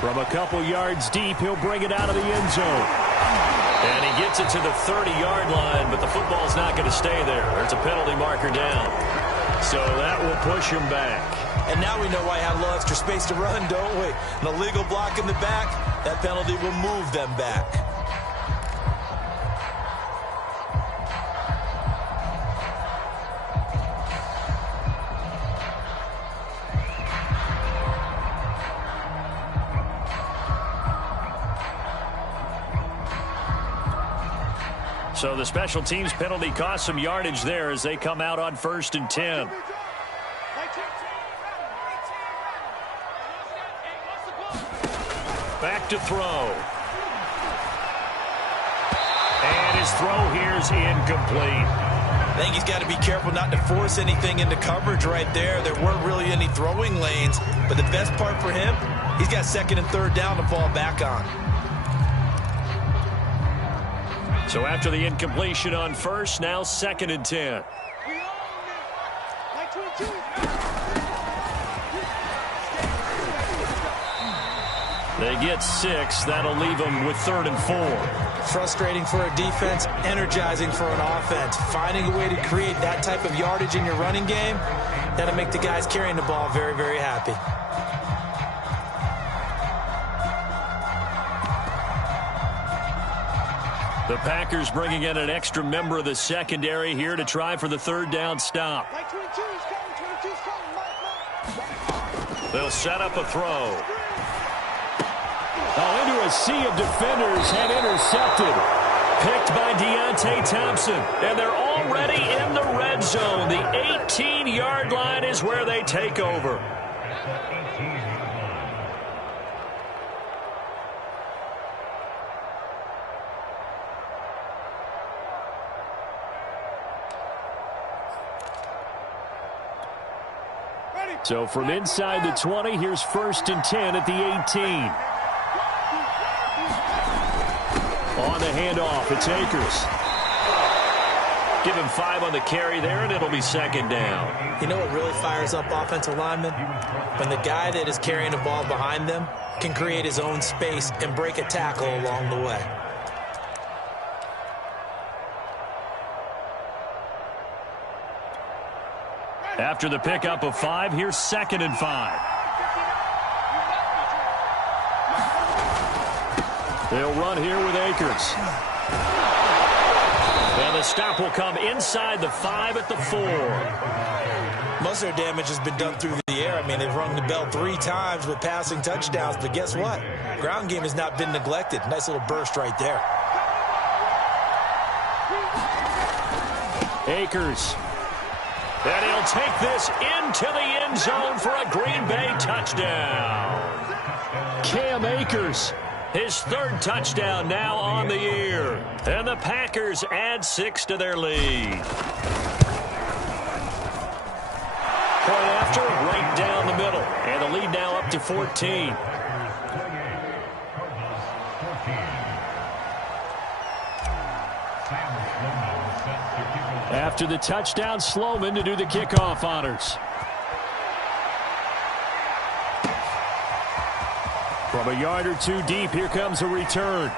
From a couple yards deep, he'll bring it out of the end zone. And he gets it to the 30-yard line, but the football's not going to stay there. There's a penalty marker down. So that will push him back. And now we know why he had a little extra space to run, don't we? An illegal block in the back, that penalty will move them back. So the special teams penalty cost some yardage there as they come out on 1st and 10. Back to throw. And his throw here is incomplete. I think he's got to be careful not to force anything into coverage right there. There weren't really any throwing lanes, but the best part for him, he's got 2nd and 3rd down to fall back on. So after the incompletion on 1st, now 2nd and 10. They get 6. That'll leave them with 3rd and 4. Frustrating for a defense, energizing for an offense. Finding a way to create that type of yardage in your running game, that'll make the guys carrying the ball very, very happy. The Packers bringing in an extra member of the secondary here to try for the 3rd down stop. They'll set up a throw. Oh, into a sea of defenders and intercepted. Picked by Deontay Thompson. And they're already in the red zone. The 18-yard line is where they take over. So from inside the 20, here's 1st and 10 at the 18. On the handoff, it's Akers. Give him 5 on the carry there, and it'll be 2nd down. You know what really fires up offensive linemen? When the guy that is carrying the ball behind them can create his own space and break a tackle along the way. After the pickup of 5, here's 2nd and 5. They'll run here with Akers. And the stop will come inside the 5 at the 4. Most of their damage has been done through the air. I mean, they've rung the bell 3 times with passing touchdowns, but guess what? Ground game has not been neglected. Nice little burst right there. Akers. And he'll take this into the end zone for a Green Bay touchdown. Cam Akers, his 3rd touchdown now on the year. And the Packers add 6 to their lead. Point after, right down the middle. And the lead now up to 14. After the touchdown, Sloman to do the kickoff honors. From a yard or 2 deep, here comes a return.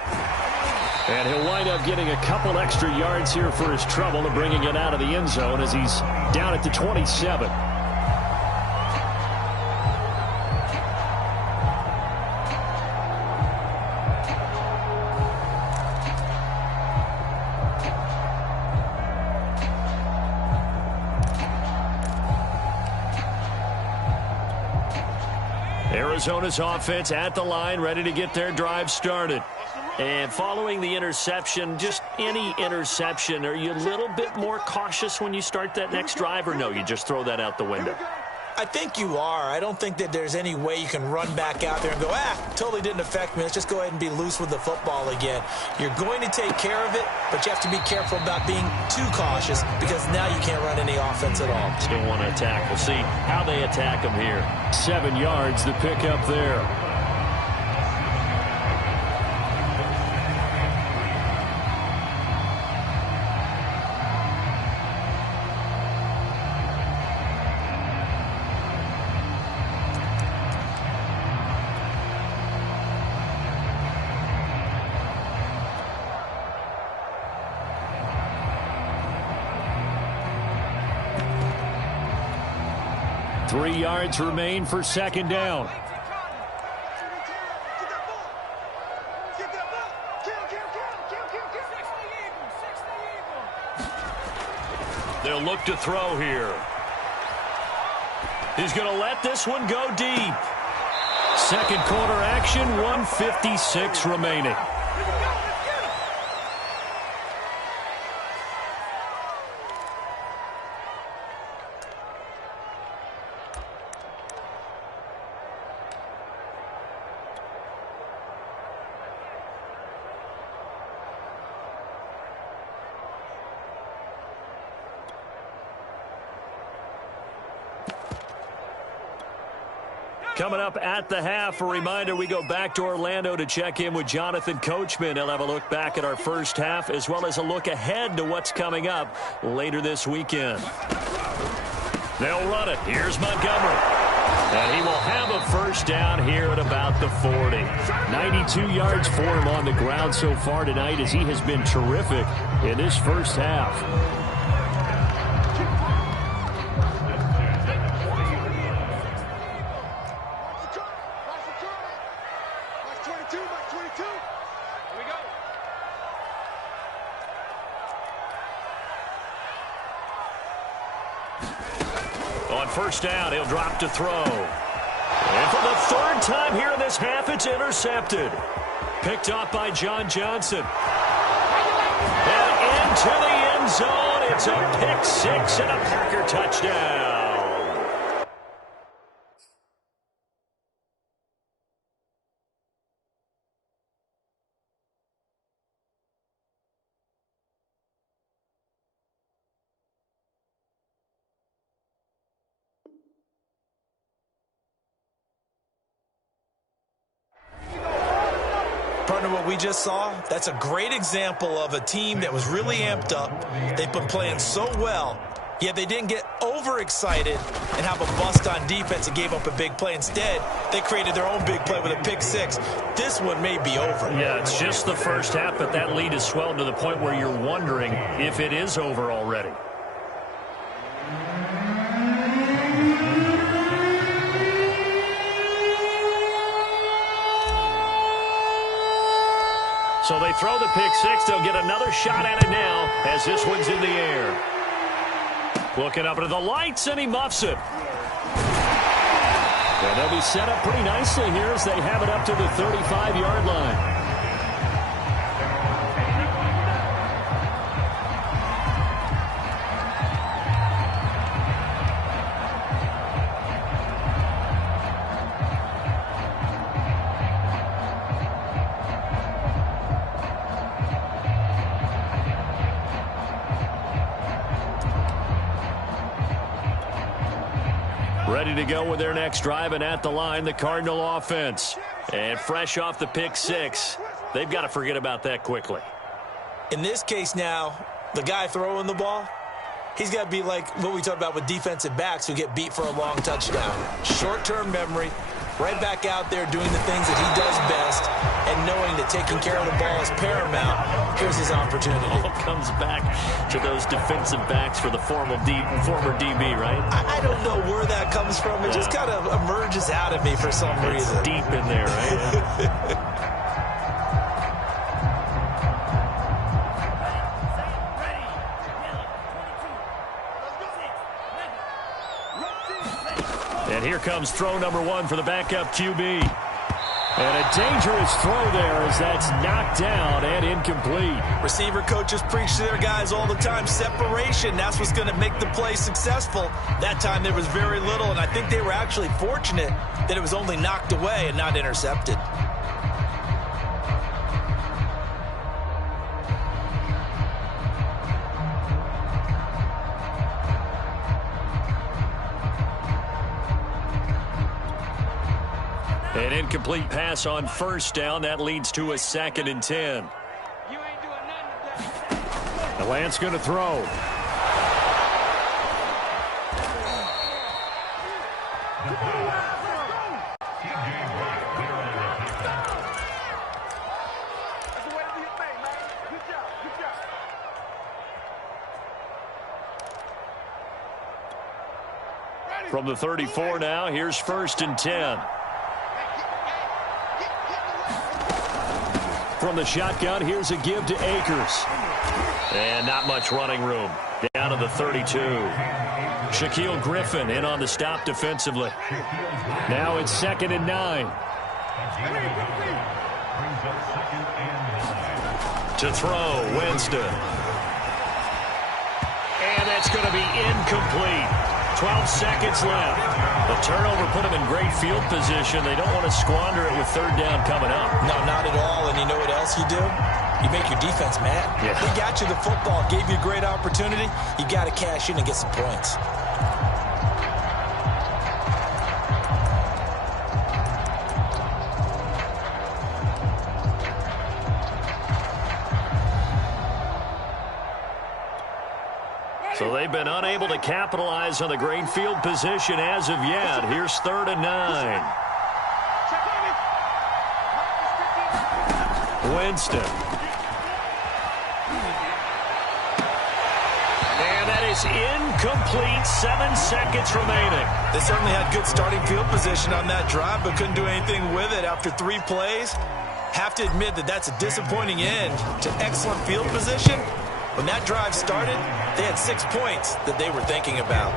And he'll wind up getting a couple extra yards here for his trouble and bringing it out of the end zone as he's down at the 27. Arizona's offense at the line, ready to get their drive started. And following the interception, just any interception, are you a little bit more cautious when you start that next drive, or no, you just throw that out the window? I think you are. I don't think that there's any way you can run back out there and go, totally didn't affect me. Let's just go ahead and be loose with the football again. You're going to take care of it, but you have to be careful about being too cautious because now you can't run any offense at all. Still want to attack. We'll see how they attack them here. 7 yards, the pickup there. 3 yards remain for second down. They'll look to throw here. He's going to let this one go deep. Second quarter action, 1:56 remaining. Coming up at the half, a reminder, we go back to Orlando to check in with Jonathan Coachman. He'll have a look back at our first half as well as a look ahead to what's coming up later this weekend. They'll run it. Here's Montgomery. And he will have a first down here at about the 40. 92 yards for him on the ground so far tonight as he has been terrific in this first half. On first down, he'll drop to throw. And for the third time here in this half, it's intercepted. Picked up by John Johnson. And into the end zone. It's a pick six and a Packer touchdown. Partner, what we just saw, that's a great example of a team that was really amped up. They've been playing so well, yet they didn't get overexcited and have a bust on defense and gave up a big play. Instead, they created their own big play with a pick six. This one may be over. Yeah, it's just the first half, but that lead has swelled to the point where you're wondering if it is over already. So they throw the pick six. They'll get another shot at it now as this one's in the air. Looking up into the lights, and he muffs it. And they'll be set up pretty nicely here as they have it up to the 35-yard line. Ready to go with their next drive, and at the line, the Cardinal offense. And fresh off the pick six, they've got to forget about that quickly. In this case now, the guy throwing the ball, he's got to be like what we talked about with defensive backs who get beat for a long touchdown. Short-term memory, right back out there doing the things that he does best, and knowing that taking care of the ball is paramount. Here's his opportunity. All comes back to those defensive backs for the former DB, right? I don't know where that comes from. It just kind of emerges out of me for some reason. It's deep in there, right? And here comes throw number one for the backup QB. And a dangerous throw there as that's knocked down and incomplete. Receiver coaches preach to their guys all the time. Separation, that's what's going to make the play successful. That time there was very little, and I think they were actually fortunate that it was only knocked away and not intercepted. An incomplete pass on first down. That leads to a 2nd and 10. The Lance going to throw. From the 34 now, here's 1st and 10. From the shotgun, here's a give to Akers. And not much running room. Down to the 32. Shaquille Griffin in on the stop defensively. Now it's 2nd and 9. To throw, Winston. And that's going to be incomplete. 12 seconds left. The turnover put them in great field position. They don't want to squander it with 3rd down coming up. No, not at all. And you know what else you do? You make your defense mad. Yeah. They got you the football, gave you a great opportunity. You got to cash in and get some points. So they've been unable to capitalize on the great field position as of yet. Here's 3rd and 9. Winston. And that is incomplete. 7 seconds remaining. They certainly had good starting field position on that drive, but couldn't do anything with it after 3 plays. Have to admit that that's a disappointing end to excellent field position. When that drive started, they had 6 points that they were thinking about.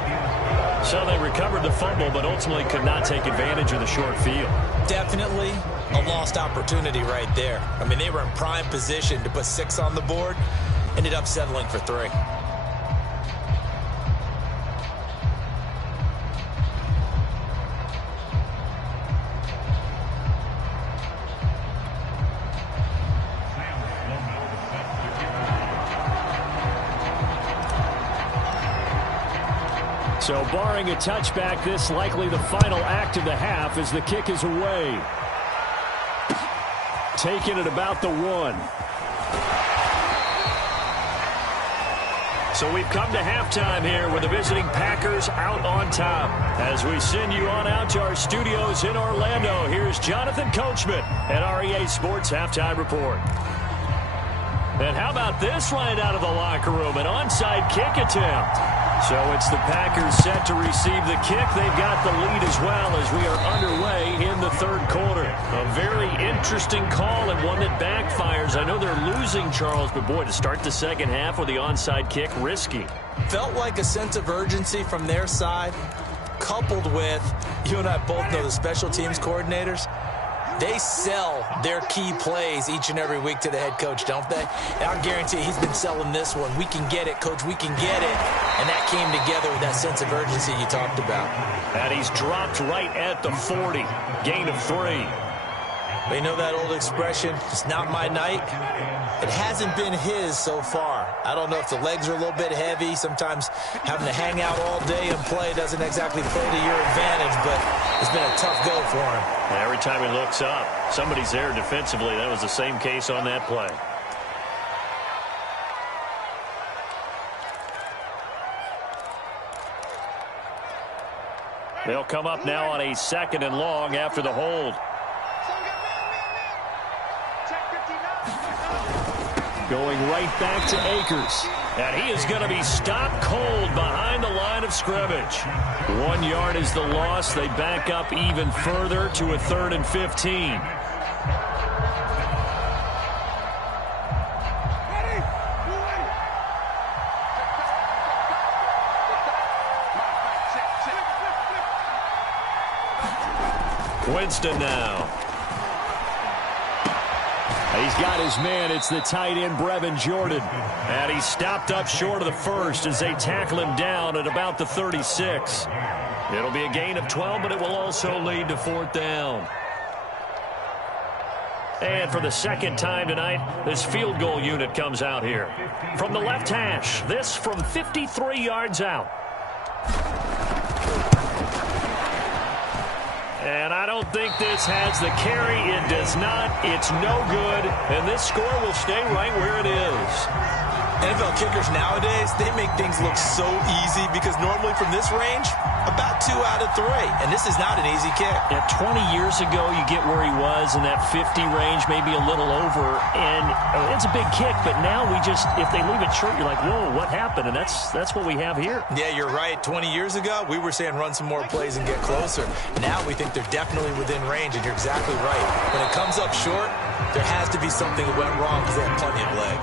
So they recovered the fumble, but ultimately could not take advantage of the short field. Definitely a lost opportunity right there. I mean, they were in prime position to put 6 on the board, ended up settling for 3. So barring a touchback, this likely the final act of the half as the kick is away. Taken at about the 1. So we've come to halftime here with the visiting Packers out on top. As we send you on out to our studios in Orlando, here's Jonathan Coachman at REA Sports Halftime Report. And how about this right out of the locker room? An onside kick attempt. So it's the Packers set to receive the kick. They've got the lead as well as we are underway in the 3rd quarter. A very interesting call and one that backfires. I know they're losing, Charles, but boy, to start the 2nd half with the onside kick, risky. Felt like a sense of urgency from their side, coupled with, you and I both know the special teams coordinators. They sell their key plays each and every week to the head coach, don't they? And I guarantee he's been selling this one. We can get it, coach. We can get it. And that came together with that sense of urgency you talked about. And he's dropped right at the 40. Gain of 3. But you know that old expression, it's not my night? It hasn't been his so far. I don't know if the legs are a little bit heavy. Sometimes having to hang out all day and play doesn't exactly play to your advantage, but it's been a tough go for him. And every time he looks up, somebody's there defensively. That was the same case on that play. They'll come up now on a 2nd and long after the hold. Going right back to Akers. And he is going to be stopped cold behind the line of scrimmage. 1 yard is the loss. They back up even further to a 3rd and 15. Winston now. He's got his man. It's the tight end, Brevin Jordan. And he's stopped up short of the 1st as they tackle him down at about the 36. It'll be a gain of 12, but it will also lead to 4th down. And for the 2nd time tonight, this field goal unit comes out here. From the left hash, this from 53 yards out. And I don't think this has the carry. It does not. It's no good. And this score will stay right where it is. NFL kickers nowadays, they make things look so easy because normally from this range, About 2 out of 3, and this is not an easy kick. Yeah, 20 years ago, you get where he was in that 50 range, maybe a little over, and it's a big kick, but now if they leave it short, you're like, whoa, what happened? And that's what we have here. Yeah, you're right. 20 years ago, we were saying run some more plays and get closer. Now we think they're definitely within range, and you're exactly right. When it comes up short, there has to be something that went wrong because they have plenty of leg.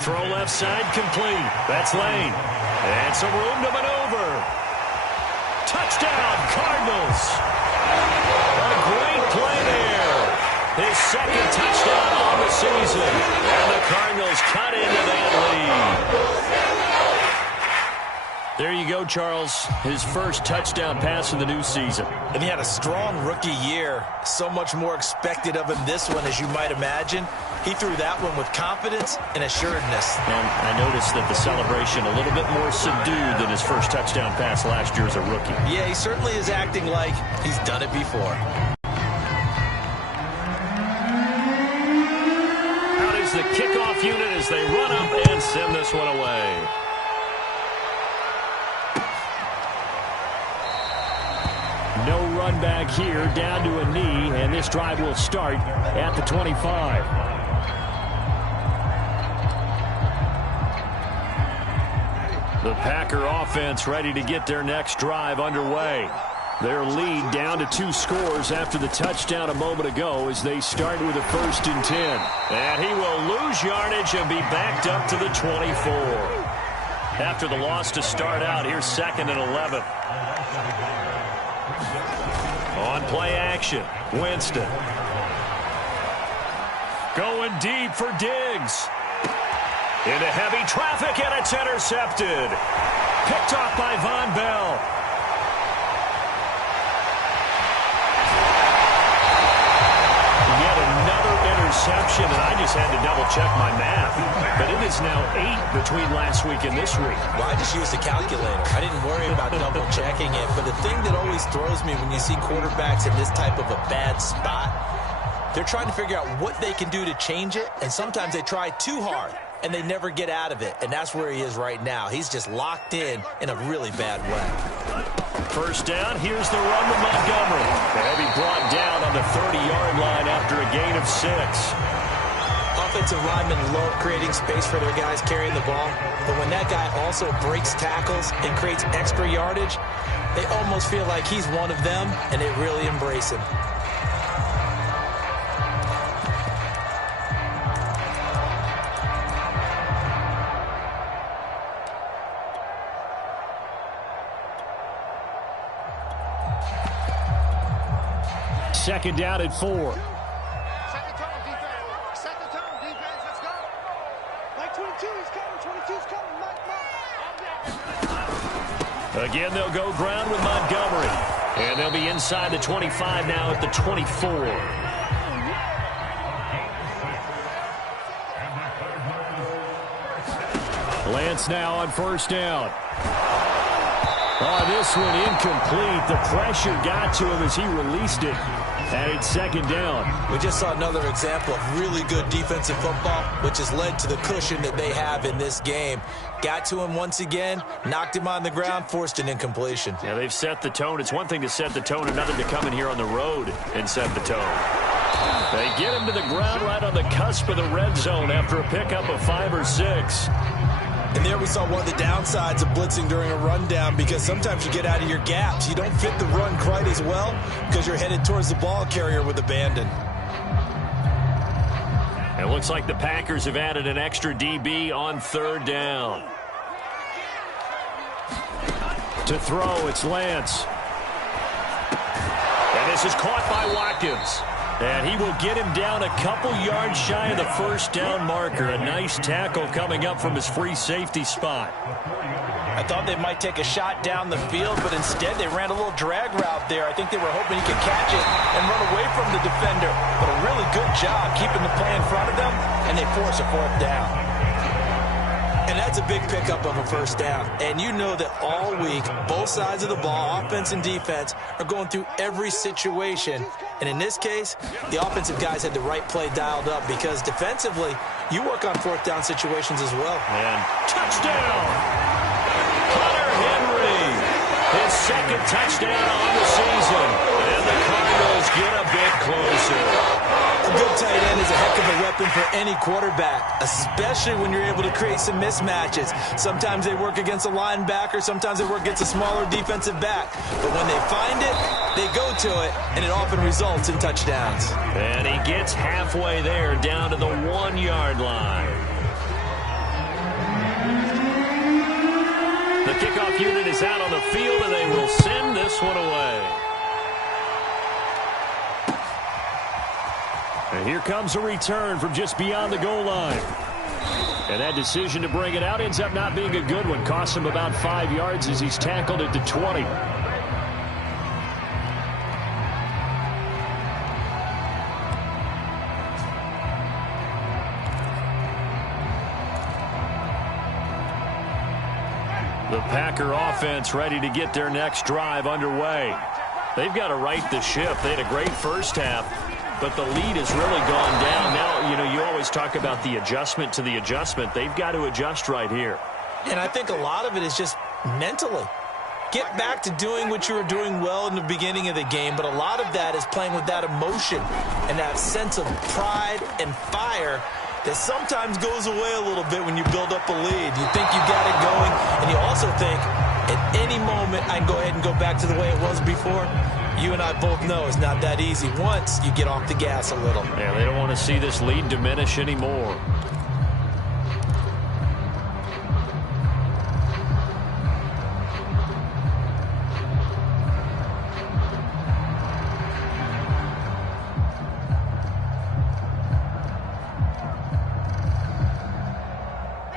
Throw left side complete. That's Lane. And some room to maneuver. Touchdown, Cardinals. A great play there. His second touchdown on the season. And the Cardinals cut into that lead. There you go, Charles. His first touchdown pass in the new season. And he had a strong rookie year. So much more expected of him this one, as you might imagine. He threw that one with confidence and assuredness. And I noticed that the celebration a little bit more subdued than his first touchdown pass last year as a rookie. Yeah, he certainly is acting like he's done it before. Out is the kickoff unit as they run up and send this one away. No run back here, down to a knee, and this drive will start at the 25. The Packer offense ready to get their next drive underway. Their lead down to 2 scores after the touchdown a moment ago as they start with a 1st and 10. And he will lose yardage and be backed up to the 24. After the loss to start out, here's 2nd and 11. On play action, Winston. Going deep for Diggs. Into heavy traffic, and it's intercepted. Picked off by Von Bell. Yet another interception, and I just had to double-check my math. But it is now 8 between last week and this week. Well, I just used a calculator. I didn't worry about double-checking it. But the thing that always throws me when you see quarterbacks in this type of a bad spot, they're trying to figure out what they can do to change it, and sometimes they try too hard, and they never get out of it. And that's where he is right now. He's just locked in a really bad way. First down, here's the run to Montgomery. And he brought down on the 30-yard line after a gain of 6. Offensive linemen love creating space for their guys carrying the ball, but when that guy also breaks tackles and creates extra yardage, they almost feel like he's one of them, and they really embrace him. Second down at 4. Second tone, defense, let's go. Like 22, he's coming, 22's coming, Again, they'll go ground with Montgomery. And they'll be inside the 25 now at the 24. Lance now on first down. Oh, this one incomplete. The pressure got to him as he released it. And it's second down. We just saw another example of really good defensive football, which has led to the cushion that they have in this game. Got to him once again, knocked him on the ground, forced an incompletion. Yeah, they've set the tone. It's one thing to set the tone, another to come in here on the road and set the tone. They get him to the ground right on the cusp of the red zone after a pickup of 5 or 6. And there we saw one of the downsides of blitzing during a rundown, because sometimes you get out of your gaps. You don't fit the run quite as well because you're headed towards the ball carrier with abandon. It looks like the Packers have added an extra DB on third down. To throw, it's Lance. And this is caught by Watkins. And he will get him down a couple yards shy of the first down marker. A nice tackle coming up from his free safety spot. I thought they might take a shot down the field, but instead they ran a little drag route there. I think they were hoping he could catch it and run away from the defender. But a really good job keeping the play in front of them, and they force a fourth down. And that's a big pickup of a first down. And you know that all week, both sides of the ball, offense and defense, are going through every situation. And in this case, the offensive guys had the right play dialed up because defensively, you work on fourth down situations as well. And touchdown! Hunter Henry, his second touchdown on the season. And the Cardinals get a bit closer. A good tight end is a heck of a weapon for any quarterback, especially when you're able to create some mismatches. Sometimes they work against a linebacker, sometimes they work against a smaller defensive back. But when they find it, they go to it, and it often results in touchdowns. And he gets halfway there, down to the 1-yard line. The kickoff unit is out on the field, and they will send this one away. And here comes a return from just beyond the goal line. And that decision to bring it out ends up not being a good one. Costs him about 5 yards as he's tackled at the 20. The Packer offense ready to get their next drive underway. They've got to right the ship. They had a great first half, but the lead has really gone down. Now, you know, you always talk about the adjustment to the adjustment. They've got to adjust right here. And I think a lot of it is just mentally. Get back to doing what you were doing well in the beginning of the game, but a lot of that is playing with that emotion and that sense of pride and fire that sometimes goes away a little bit when you build up a lead. You think you got it going, and you also think at any moment I can go ahead and go back to the way it was before. You and I both know it's not that easy once you get off the gas a little. Yeah, they don't want to see this lead diminish anymore.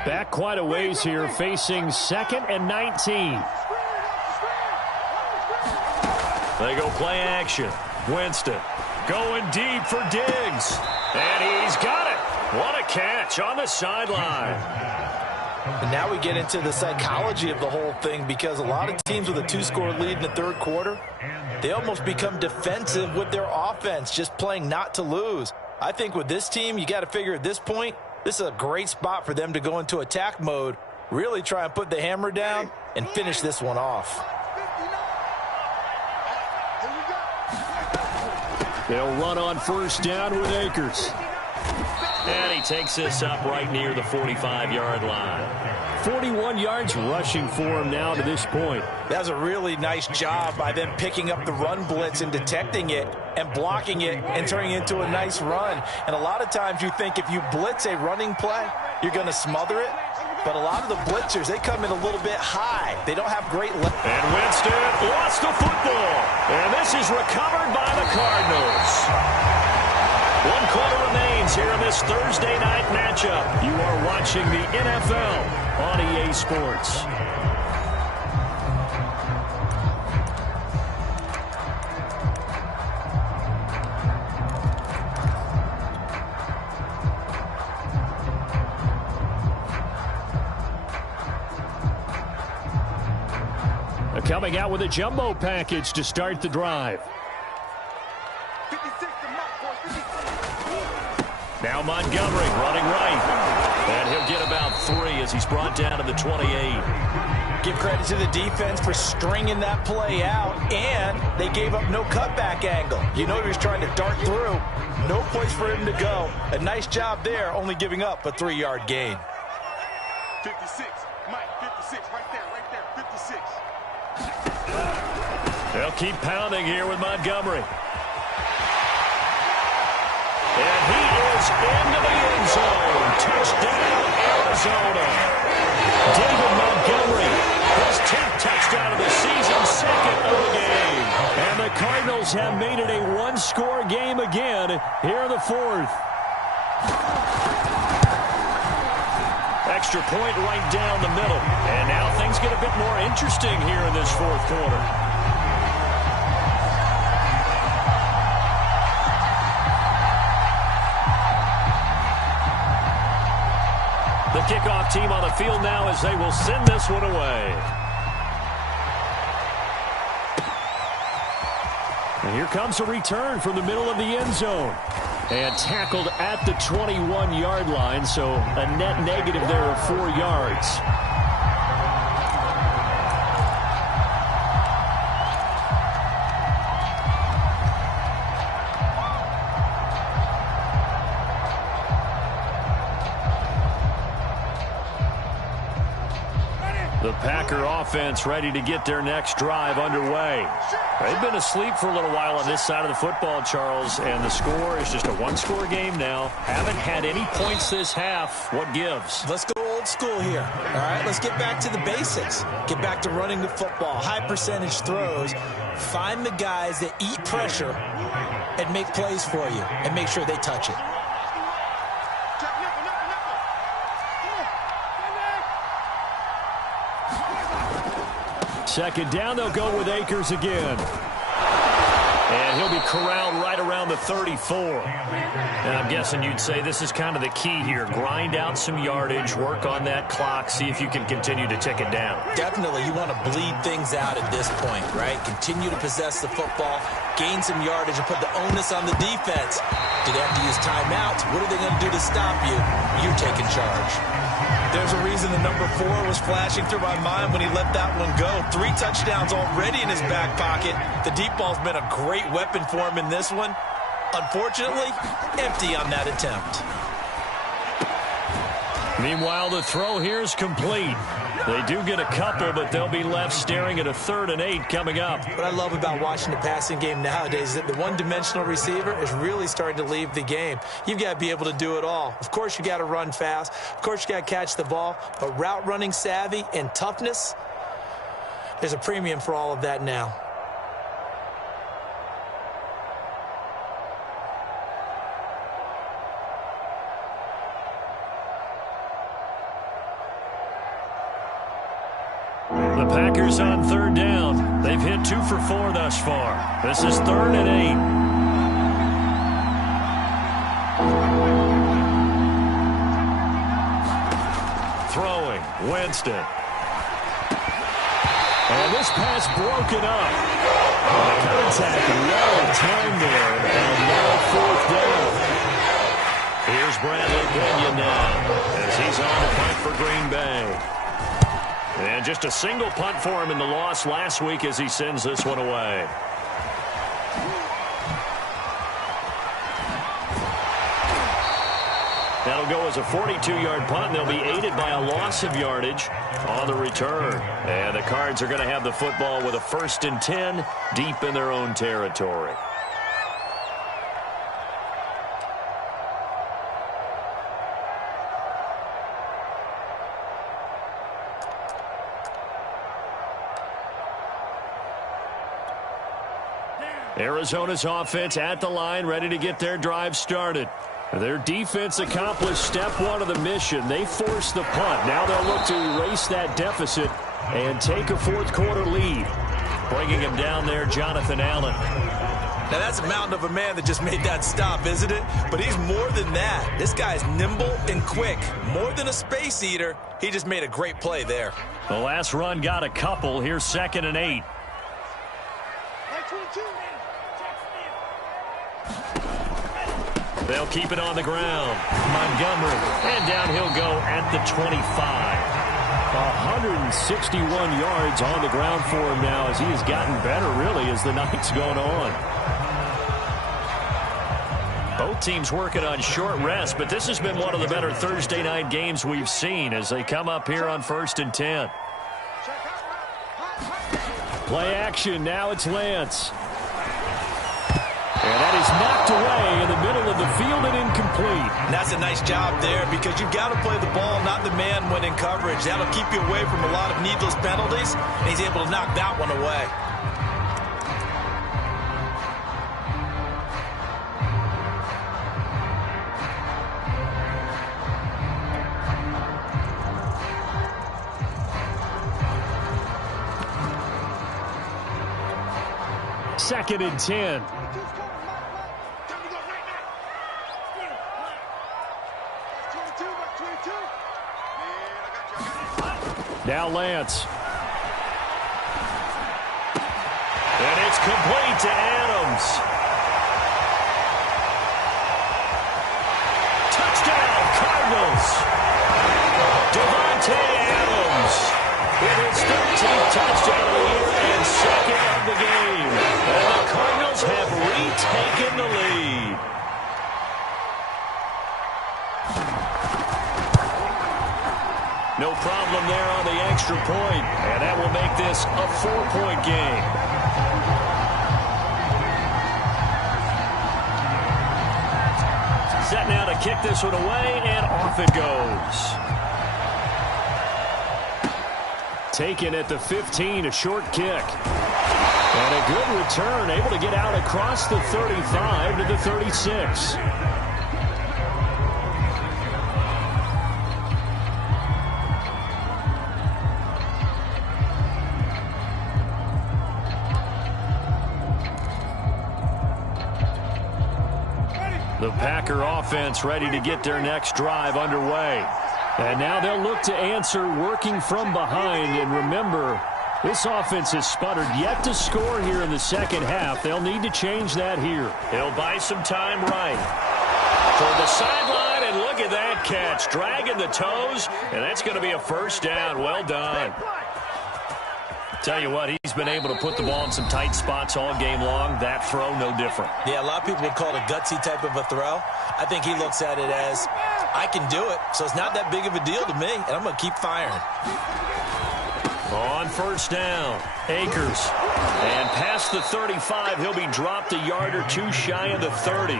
Back quite a ways here, facing 2nd and 19. They go play action. Winston going deep for Diggs. And he's got it. What a catch on the sideline. And now we get into the psychology of the whole thing, because a lot of teams with a 2-score lead in the third quarter, they almost become defensive with their offense, just playing not to lose. I think with this team, you got to figure at this point, this is a great spot for them to go into attack mode, really try and put the hammer down and finish this one off. They'll run on first down with Akers. And he takes this up right near the 45-yard line. 41 yards rushing for him now to this point. That was a really nice job by them picking up the run blitz and detecting it and blocking it and turning it into a nice run. And a lot of times you think if you blitz a running play, you're going to smother it. But a lot of the blitzers, they come in a little bit high. They don't have great leverage. And Winston lost the football. And this is recovered by the Cardinals. 1 quarter remains here in this Thursday night matchup. You are watching the NFL on EA Sports. Coming out with a jumbo package to start the drive. Now Montgomery running right. And he'll get about 3 as he's brought down to the 28. Give credit to the defense for stringing that play out, and they gave up no cutback angle. You know he was trying to dart through. No place for him to go. A nice job there, only giving up a 3-yard gain. 56, Mike, 56, right there, 56. They'll keep pounding here with Montgomery. And he is into the end zone. Touchdown, Arizona. David Montgomery, his 10th touchdown of the season, 2nd of the game. And the Cardinals have made it a 1-score game again here in the 4th. Extra point right down the middle. And now things get a bit more interesting here in this 4th quarter. The kickoff team on the field now as they will send this one away. And here comes a return from the middle of the end zone. And tackled at the 21-yard line, so a net negative there of 4 yards. The Packer offense ready to get their next drive underway. They've been asleep for a little while on this side of the football, Charles, and the score is just a one-score game now. Haven't had any points this half. What gives? Let's go old school here. All right, let's get back to the basics. Get back to running the football, high percentage throws. Find the guys that eat pressure and make plays for you and make sure they touch it. Second down, they'll go with Akers again. And he'll be corralled right around the 34. And I'm guessing you'd say this is kind of the key here. Grind out some yardage, work on that clock, see if you can continue to tick it down. Definitely, you want to bleed things out at this point, right? Continue to possess the football, gain some yardage, and put the onus on the defense. Do they have to use timeouts? What are they going to do to stop you? You're taking charge. There's a reason the number 4 was flashing through my mind when he let that one go. 3 touchdowns already in his back pocket. The deep ball's been a great weapon for him in this one. Unfortunately, empty on that attempt. Meanwhile, the throw here is complete. They do get a couple, but they'll be left staring at a 3rd and 8 coming up. What I love about watching the passing game nowadays is that the one-dimensional receiver is really starting to leave the game. You've got to be able to do it all. Of course, you got to run fast. Of course, you got to catch the ball. But route running savvy and toughness, there's a premium for all of that now. The Packers on 3rd down. They've hit 2 for 4 thus far. This is 3rd and 8. Throwing, Winston. And this pass broken up. The contact well timed there, and now 4th down. Here's Bradley Pinion now as he's on the punt for Green Bay. And just a single punt for him in the loss last week as he sends this one away. That'll go as a 42-yard punt, and they'll be aided by a loss of yardage on the return. And the Cards are going to have the football with a 1st and 10 deep in their own territory. Arizona's offense at the line, ready to get their drive started. Their defense accomplished step 1 of the mission. They forced the punt. Now they'll look to erase that deficit and take a 4th quarter lead. Bringing him down there, Jonathan Allen. Now that's a mountain of a man that just made that stop, isn't it? But he's more than that. This guy's nimble and quick. More than a space eater, he just made a great play there. The last run got a couple. Here's 2nd and 8. They'll keep it on the ground. Montgomery. And down he'll go at the 25. 161 yards on the ground for him now as he has gotten better, really, as the night's gone on. Both teams working on short rest, but this has been one of the better Thursday night games we've seen as they come up here on 1st and 10. Play action. Now it's Lance. And that is knocked away in the middle of the field and incomplete. And that's a nice job there because you've got to play the ball, not the man when in coverage. That'll keep you away from a lot of needless penalties, and he's able to knock that one away. Second and 10. Now Lance. And it's complete to Adams. Touchdown, Cardinals. Adams with his 13th touchdown of the year and second of the game. And the Cardinals have retaken the lead. No problem there on the extra point, and that will make this a 4-point game. Set now to kick this one away, and off it goes. Taken at the 15, a short kick. And a good return, able to get out across the 35 to the 36. The Packer offense ready to get their next drive underway. And now they'll look to answer working from behind. And remember, this offense has sputtered yet to score here in the second half. They'll need to change that here. He'll buy some time right. Toward the sideline, and look at that catch. Dragging the toes, and that's going to be a first down. Well done. Tell you what, he's been able to put the ball in some tight spots all game long. That throw, no different. Yeah, a lot of people would call it a gutsy type of a throw. I think he looks at it as, I can do it, so it's not that big of a deal to me, and I'm going to keep firing. On first down, Akers. And past the 35, he'll be dropped a yard or two shy of the 30.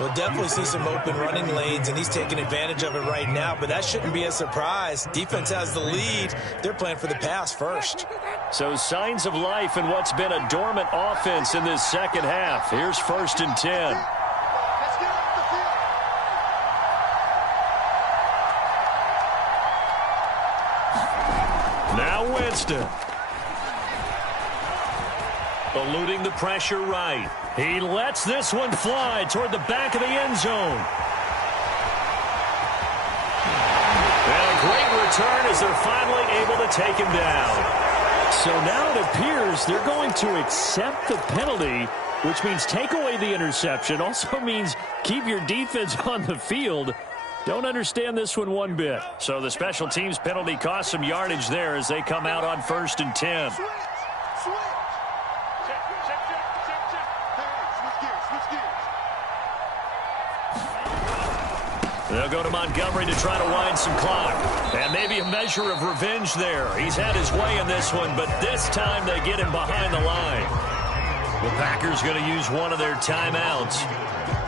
We'll definitely see some open running lanes, and he's taking advantage of it right now, but that shouldn't be a surprise. Defense has the lead. They're playing for the pass first. So signs of life in what's been a dormant offense in this second half. Here's 1st and 10. Now Winston. Eluding the pressure right. He lets this one fly toward the back of the end zone. And a great return as they're finally able to take him down. So now it appears they're going to accept the penalty, which means take away the interception. Also means keep your defense on the field. Don't understand this one bit. So the special teams penalty cost some yardage there as they come out on 1st and 10. They'll go to Montgomery to try to wind some clock. And maybe a measure of revenge there. He's had his way in this one, but this time they get him behind the line. The Packers going to use one of their timeouts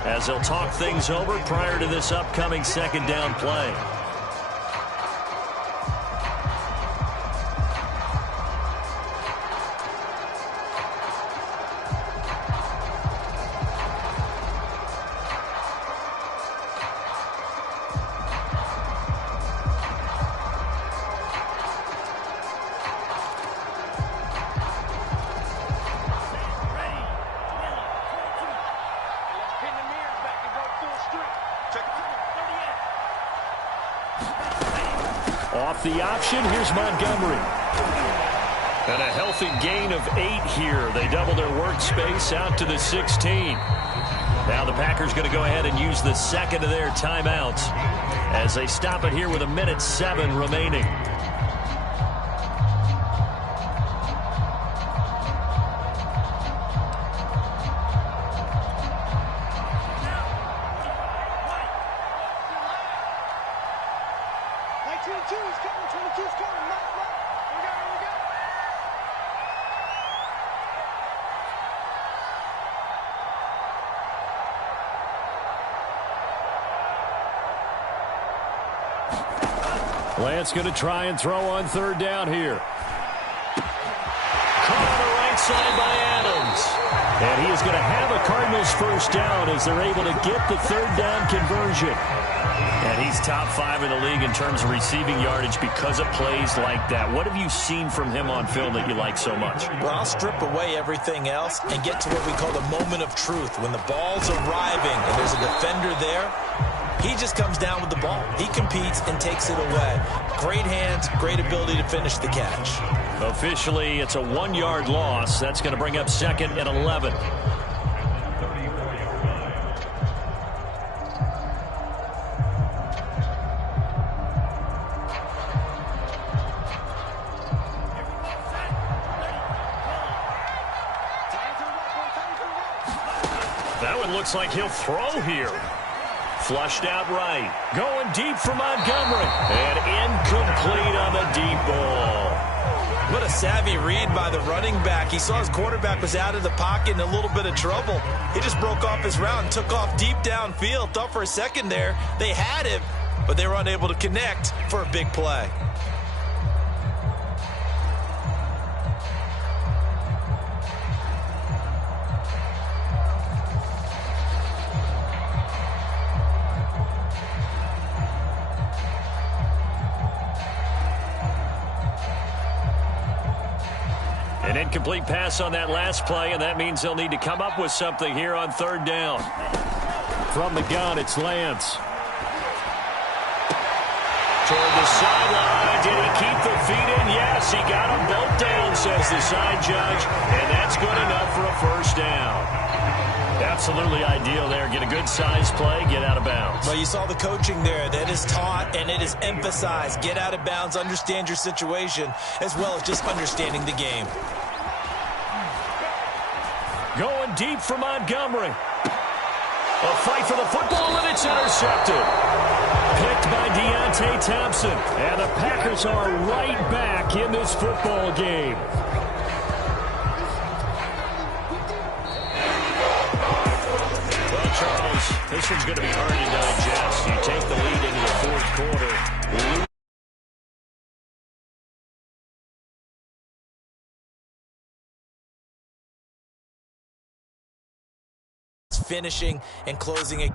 as they'll talk things over prior to this upcoming second down play. Off the option, here's Montgomery. And a healthy gain of 8 here. They double their workspace out to the 16. Now the Packers going to go ahead and use the second of their timeouts as they stop it here with 1:07 remaining. Lance going to try and throw on 3rd down here. Caught on the right side by Adams. And he is going to have a Cardinals first down as they're able to get the 3rd down conversion. And he's top 5 in the league in terms of receiving yardage because of plays like that. What have you seen from him on film that you like so much? Well, I'll strip away everything else and get to what we call the moment of truth. When the ball's arriving and there's a defender there, He just comes down with the ball. He competes and takes it away. Great hands, great ability to finish the catch. Officially, it's a 1-yard loss. That's going to bring up 2nd and 11. That one looks like he'll throw here. Flushed out right. Going deep for Montgomery. And incomplete on the deep ball. What a savvy read by the running back. He saw his quarterback was out of the pocket in a little bit of trouble. He just broke off his route and took off deep downfield. Thought for a second there they had him, but they were unable to connect for a big play. An incomplete pass on that last play, and that means they'll need to come up with something here on 3rd down. From the gun, it's Lance. Toward the sideline. Did he keep the feet in? Yes, he got them both down, says the side judge, and that's good enough for a 1st down. Absolutely ideal there. Get a good size play, get out of bounds. Well, you saw the coaching there. That is taught and it is emphasized. Get out of bounds, understand your situation, as well as just understanding the game. Going deep for Montgomery. A fight for the football, and it's intercepted. Picked by Deontay Thompson. And the Packers are right back in this football game. Well, Charles, this one's going to be hard to digest. You take the lead into the 4th quarter. Finishing and closing it.